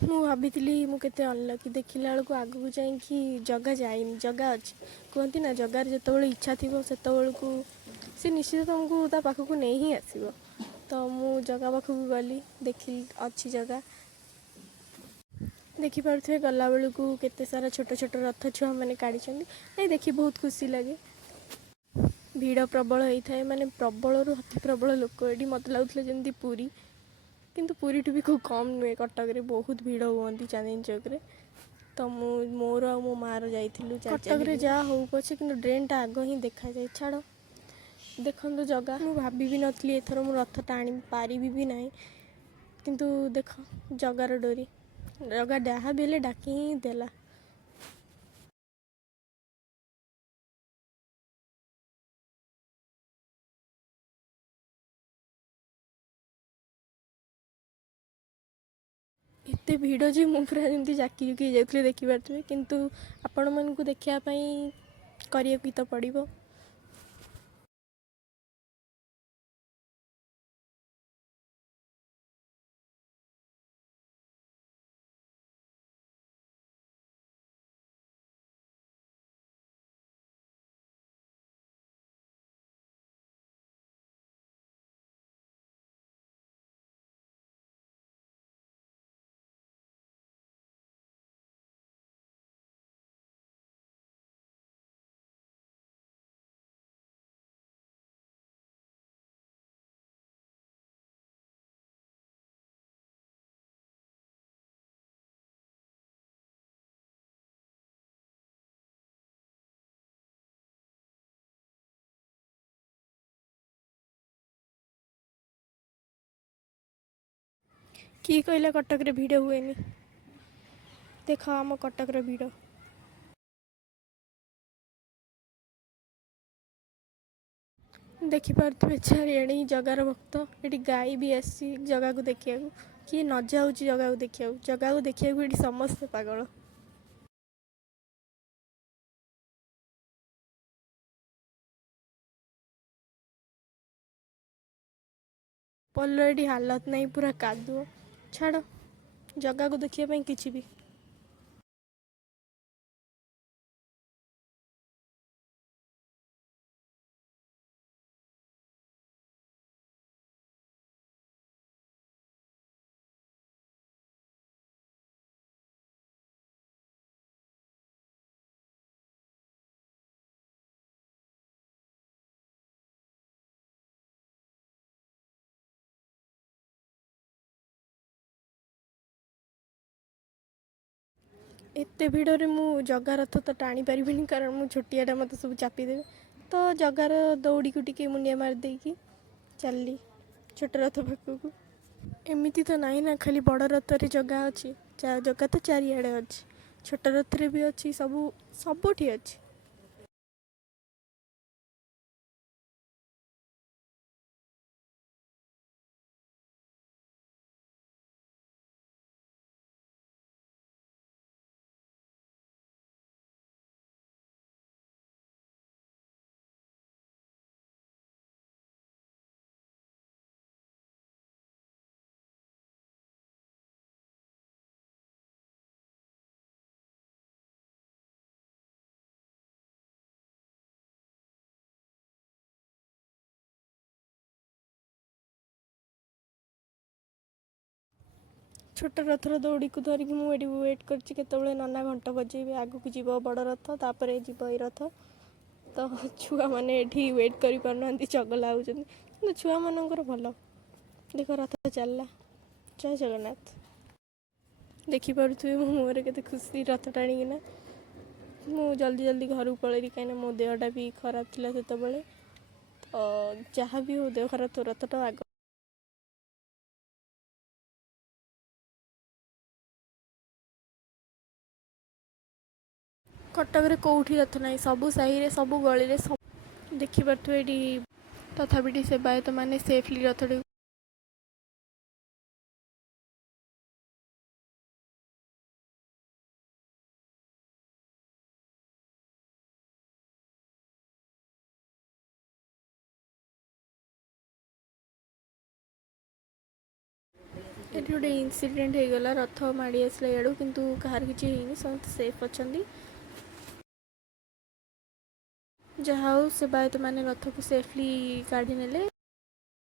ମୁଁ ଭାବିଥିଲି ମୁଁ କେତେ ଅନଲକି, ଦେଖିଲା ବେଳକୁ ଆଗକୁ ଯାଇକି ଜଗା ଯାଇନି, ଜଗା ଅଛି। କୁହନ୍ତି ନା ଜଗାର ଯେତେବେଳେ ଇଚ୍ଛା ଥିବ ସେତେବେଳକୁ ସେ ନିଶ୍ଚିତ ତୁମକୁ ତା ପାଖକୁ ନେଇ ହିଁ ଆସିବ। ତ ମୁଁ ଜଗା ପାଖକୁ ଗଲି, ଦେଖିଲି ଅଛି ଜଗା। ଦେଖିପାରୁଥିବେ ଗଲାବେଳକୁ କେତେ ସାରା ଛୋଟ ଛୋଟ ରଥ ଛୁଆମାନେ କାଢ଼ିଛନ୍ତି, ନାଇଁ ଦେଖି ବହୁତ ଖୁସି ଲାଗେ। ଭିଡ଼ ପ୍ରବଳ ହେଇଥାଏ, ମାନେ ପ୍ରବଳରୁ ଅତି ପ୍ରବଳ ଲୋକ। ଏଠି ମୋତେ ଲାଗୁଥିଲା ଯେମିତି ପୁରୀ, କିନ୍ତୁ ପୁରୀଠୁ ବି ଖୁବ୍ କମ୍ ନୁହେଁ। କଟକରେ ବହୁତ ଭିଡ଼ ହୁଅନ୍ତି ଚାନ୍ଦିନୀ ଚୌକରେ। ତ ମୋର ଆଉ ମୋ ମାଆର ଯାଇଥିଲୁ। କଟକରେ ଯାହା ହଉ ପଛେ କିନ୍ତୁ ଡ୍ରେନ୍ଟା ଆଗ ହିଁ ଦେଖାଯାଏ। ଛାଡ଼, ଦେଖନ୍ତୁ ଜଗା। ମୁଁ ଭାବିବି ନଥିଲି ଏଥର ମୁଁ ରଥ ଟାଣି ପାରିବି ବି ନାହିଁ, କିନ୍ତୁ ଦେଖ ଜଗାର ଡୋରି, ଜଗା ଯାହା ବି ହେଲେ ଡାକି ହିଁ ଦେଲା। ଏତେ ଭିଡ଼ ଯେ ମୁଁ ପୁରା ଯେମିତି ଜାକି ଜୁକି ହେଇଯାଉଥିଲି, ଦେଖିପାରୁଥିବେ। କିନ୍ତୁ ଆପଣମାନଙ୍କୁ ଦେଖିବା ପାଇଁ କରିବାକୁ ତ ପଡ଼ିବ। କିଏ କହିଲା କଟକରେ ଭିଡ଼ ହୁଏନି? ଦେଖ ଆମ କଟକର ଭିଡ଼। ଦେଖିପାରୁଥିବେ ଚାରିଆଡ଼େ ହିଁ ଜଗାର ଭକ୍ତ। ଏଠି ଗାଈ ବି ଆସିଛି ଜଗାକୁ ଦେଖିବାକୁ। କିଏ ନ ଯାଉଛି ଜଗାକୁ ଦେଖିବାକୁ? ଜଗାକୁ ଦେଖିବାକୁ ଏଠି ସମସ୍ତେ ପାଗଳ। ପୋଲ ଏଠି ହାଲତ ନାହିଁ, ପୁରା କାଦୁଅ। ଛାଡ଼, ଜଗାକୁ ଦେଖିବା ପାଇଁ କିଛି ବି। ଏତେ ଭିଡ଼ରେ ମୁଁ ଜଗା ରଥ ତ ଟାଣି ପାରିବିନି, କାରଣ ମୁଁ ଛୋଟିଆଟା, ମୋତେ ସବୁ ଚାପିଦେବେ। ତ ଜଗାର ଦୌଡ଼ିକୁ ଟିକେ ମୁଣ୍ଡିଆ ମାରିଦେଇକି ଚାଲିଲି ଛୋଟ ରଥ ପାଖକୁ। ଏମିତି ତ ନାହିଁ ନା ଖାଲି ବଡ଼ ରଥରେ ଜଗା ଅଛି, ଜଗା ତ ଚାରିଆଡ଼େ ଅଛି। ଛୋଟ ରଥରେ ବି ଅଛି, ସବୁଠି ଅଛି। ଛୋଟ ରଥର ଦୌଡ଼ିକୁ ଧରିକି ମୁଁ ଏଠି ୱେଟ୍ କରିଛି କେତେବେଳେ ନନା ଘଣ୍ଟ ବଜେଇବେ। ଆଗକୁ ଯିବ ବଡ଼ ରଥ, ତାପରେ ଯିବ ଏଇ ରଥ। ତ ଛୁଆମାନେ ଏଠି ୱେଟ୍ କରିପାରୁନାହାନ୍ତି, ଚଗଲା ହେଉଛନ୍ତି। କିନ୍ତୁ ଛୁଆମାନଙ୍କର ଭଲ। ଦେଖ ରଥ ଚାଲିଲା। ଜୟ ଜଗନ୍ନାଥ। ଦେଖିପାରୁଥିବେ ମୋ ମୁହଁରେ କେତେ ଖୁସି ରଥ ଟାଣିକିନା। ମୁଁ ଜଲ୍ଦି ଜଲ୍ଦି ଘରକୁ ପଳେଇଲି, କାହିଁକିନା ମୋ ଦେହଟା ବି ଖରାପ ଥିଲା ସେତେବେଳେ। ତ ଯାହା ବି ହଉ ଦେହ ଖରାପ ଥିବ ରଥଟା ଆଗ। କଟକରେ କେଉଁଠି ରଥ ନାହିଁ, ସବୁ ସାହିରେ ସବୁ ଗଳିରେ ସବୁ। ଦେଖିପାରୁଥିବେ ଏଠି ତଥାପି ଏଠି ସେବାୟତ ମାନେ ସେଫ୍ଲି ରଥଟାକୁ ଏଠି ଗୋଟେ ଇନସିଡେଣ୍ଟ ହେଇଗଲା, ରଥ ମାଡ଼ି ଆସିଲା ଇଆଡ଼ୁ, କିନ୍ତୁ କାହାର କିଛି ହେଇନି, ସମସ୍ତେ ସେଫ୍ ଅଛନ୍ତି। ଯାହା ହଉ ସେବାୟତମାନେ ରଥକୁ ସେଫଲି କାଢ଼ି ନେଲେ।